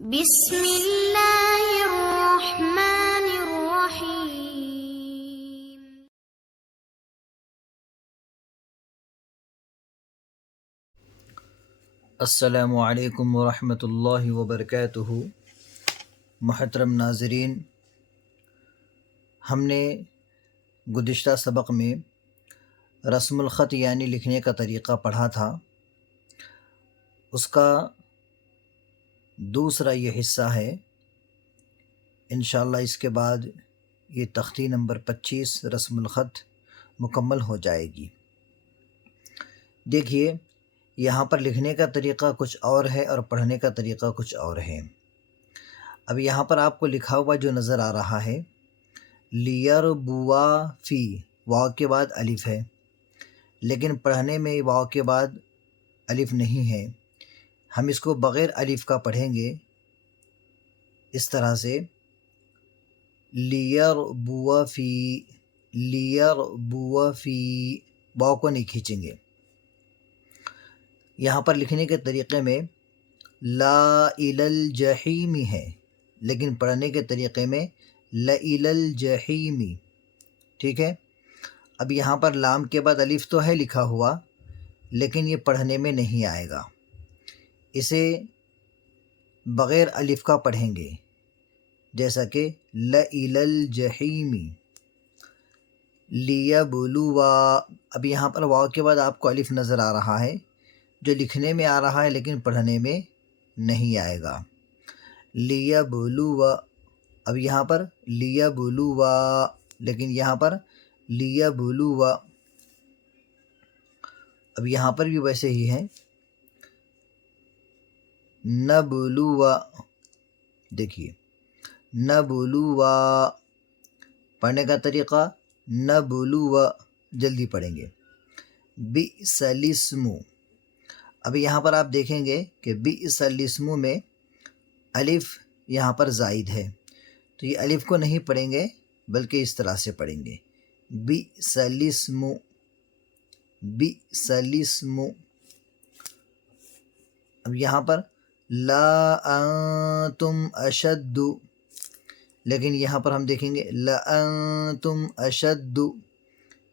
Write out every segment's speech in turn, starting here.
بسم اللہ الرحمن الرحیم۔ السلام علیکم ورحمۃ اللہ وبرکاتہ۔ محترم ناظرین، ہم نے گزشتہ سبق میں رسم الخط یعنی لکھنے کا طریقہ پڑھا تھا۔ اس کا دوسرا یہ حصہ ہے، انشاءاللہ اس کے بعد یہ تختی نمبر 25 رسم الخط مکمل ہو جائے گی۔ دیکھیے، یہاں پر لکھنے کا طریقہ کچھ اور ہے اور پڑھنے کا طریقہ کچھ اور ہے۔ اب یہاں پر آپ کو لکھا ہوا جو نظر آ رہا ہے، لیربوا فی، واو کے بعد الف ہے، لیکن پڑھنے میں واو کے بعد الف نہیں ہے۔ ہم اس کو بغیر الف کا پڑھیں گے اس طرح سے، لیربوا فی، لیربوا فی، واو کو نہیں کھینچیں گے۔ یہاں پر لکھنے کے طریقے میں لا الی الجحیم ہے، لیکن پڑھنے کے طریقے میں لإلی الجحیم، ٹھیک ہے۔ اب یہاں پر لام کے بعد الف تو ہے لکھا ہوا، لیکن یہ پڑھنے میں نہیں آئے گا، اسے بغیر الف کا پڑھیں گے، جیسا کہ لإلی الجحیم، لیبلوا۔ اب یہاں پر واو کے بعد آپ کو الف نظر آ رہا ہے، جو لکھنے میں آ رہا ہے لیکن پڑھنے میں نہیں آئے گا، لیبلوا۔ اب یہاں پر لیبلوا، لیکن یہاں پر لیبلوا۔ اب یہاں پر بھی ویسے ہی ہے، نبلوا، دیکھیے نبلوا، پڑھنے کا طریقہ نبلوا، جلدی پڑھیں گے، بئس الاسم۔ اب یہاں پر آپ دیکھیں گے کہ بئس الاسم میں الف یہاں پر زائد ہے، تو یہ الف کو نہیں پڑھیں گے بلکہ اس طرح سے پڑھیں گے، بئس الاسم، بئس الاسم۔ اب یہاں پر لا انتم اشد، لیکن یہاں پر ہم دیکھیں گے لانتم اشد،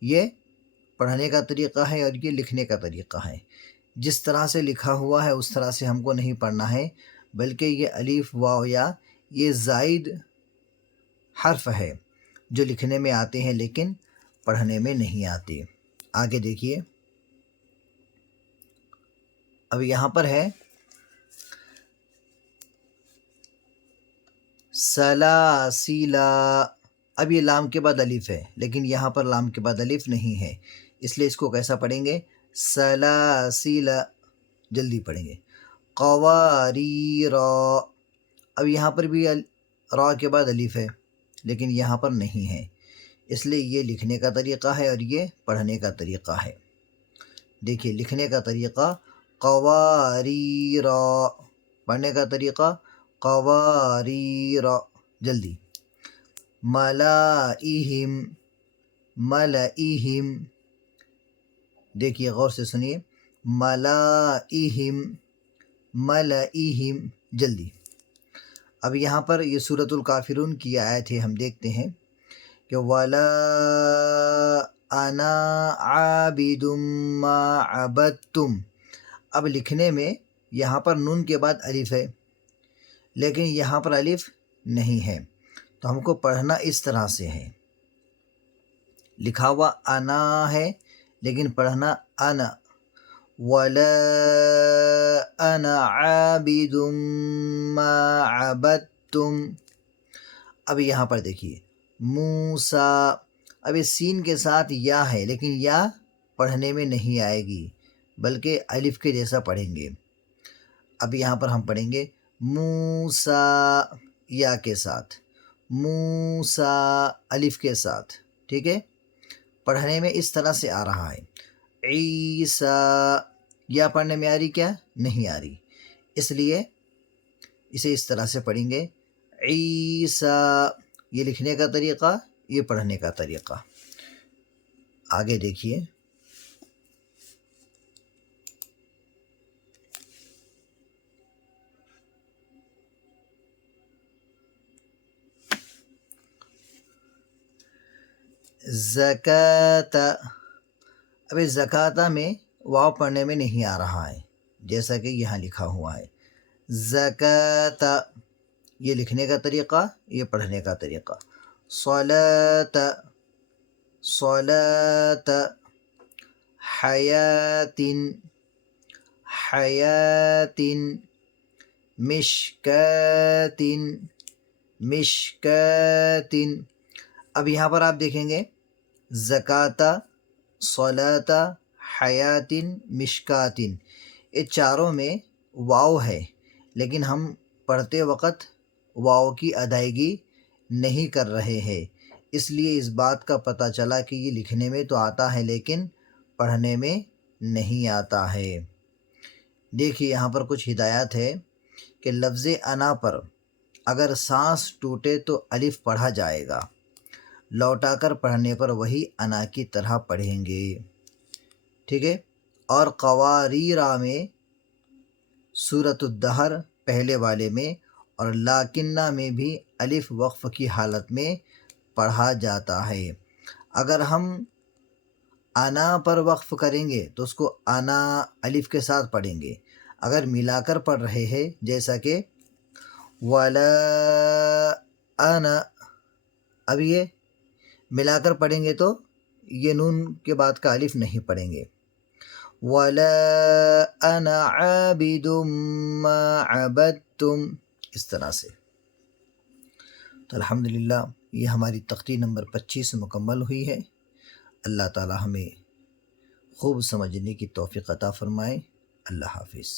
یہ پڑھنے کا طریقہ ہے اور یہ لکھنے کا طریقہ ہے۔ جس طرح سے لکھا ہوا ہے اس طرح سے ہم کو نہیں پڑھنا ہے، بلکہ یہ الف واو یا یہ زائد حرف ہے جو لکھنے میں آتے ہیں لیکن پڑھنے میں نہیں آتے۔ آگے دیکھیے، اب یہاں پر ہے سلاسلا۔ اب یہ لام کے بعد الف ہے، لیکن یہاں پر لام کے بعد الف نہیں ہے، اس لیے اس کو کیسا پڑھیں گے؟ سلاسلا، جلدی پڑھیں گے، قواریرا۔ اب یہاں پر بھی را کے بعد الف ہے، لیکن یہاں پر نہیں ہے، اس لیے یہ لکھنے کا طریقہ ہے اور یہ پڑھنے کا طریقہ ہے۔ دیکھیے، لکھنے کا طریقہ قواریرا، پڑھنے کا طریقہ قواریرا، جلدی، ملائہم، ملائہم، دیکھیے غور سے سنیے، ملائہم، ملائہم، جلدی۔ اب یہاں پر یہ سورۃ الکافرون کی آیت ہے، ہم دیکھتے ہیں کہ وَلَا أَنَا عَابِدٌ مَّا عَبَدتُّمْ۔ اب لکھنے میں یہاں پر نون کے بعد الف ہے، لیکن یہاں پر الف نہیں ہے، تو ہم کو پڑھنا اس طرح سے ہے، لکھا ہوا انا ہے لیکن پڑھنا انا، وَلَا أَنَا عَابِدٌ مَّا عَبَدتُّمْ۔ اب یہاں پر دیکھیے موسیٰ، اب اس سین کے ساتھ یا ہے، لیکن یا پڑھنے میں نہیں آئے گی بلکہ الف کے جیسا پڑھیں گے۔ اب یہاں پر ہم پڑھیں گے موسیٰ یا کے ساتھ، موسیٰ الف کے ساتھ، ٹھیک ہے۔ پڑھنے میں اس طرح سے آ رہا ہے۔ عیسیٰ، یا پڑھنے میں آ رہی کیا؟ نہیں آ رہی، اس لیے اسے اس طرح سے پڑھیں گے، عیسیٰ۔ یہ لکھنے کا طریقہ، یہ پڑھنے کا طریقہ۔ آگے دیکھیے، زکاتا، ابھی زکاتا میں واو پڑھنے میں نہیں آ رہا ہے جیسا کہ یہاں لکھا ہوا ہے زکاتا، یہ لکھنے کا طریقہ، یہ پڑھنے کا طریقہ. صلاۃ، صلاۃ، حیات، حیات، مشکات، مشکات. اب یہاں پر آپ دیکھیں گے زکاتا، صلاۃ، حیات، مشکات، یہ چاروں میں واو ہے، لیکن ہم پڑھتے وقت واو کی ادائیگی نہیں کر رہے ہیں، اس لیے اس بات کا پتہ چلا کہ یہ لکھنے میں تو آتا ہے لیکن پڑھنے میں نہیں آتا ہے. دیکھیے یہاں پر کچھ ہدایات ہے کہ لفظ انا پر اگر سانس ٹوٹے تو الف پڑھا جائے گا، لوٹا کر پڑھنے پر وہی انا کی طرح پڑھیں گے. ٹھیک ہے. اور قواریرا میں سورۃ الدہر پہلے والے میں اور لاکنہ میں بھی الف وقف کی حالت میں پڑھا جاتا ہے. اگر ہم انا پر وقف کریں گے تو اس کو انا الف کے ساتھ پڑھیں گے. اگر ملا کر پڑھ رہے ہیں جیسا کہ ولا انا، اب یہ ملا کر پڑھیں گے تو یہ نون کے بعد کا الف نہیں پڑھیں گے. ولا انا عابد ما عبدتم، اس طرح سے. تو الحمدللہ یہ ہماری تختی نمبر 25 مکمل ہوئی ہے. اللہ تعالی ہمیں خوب سمجھنے کی توفیق عطا فرمائے. اللہ حافظ.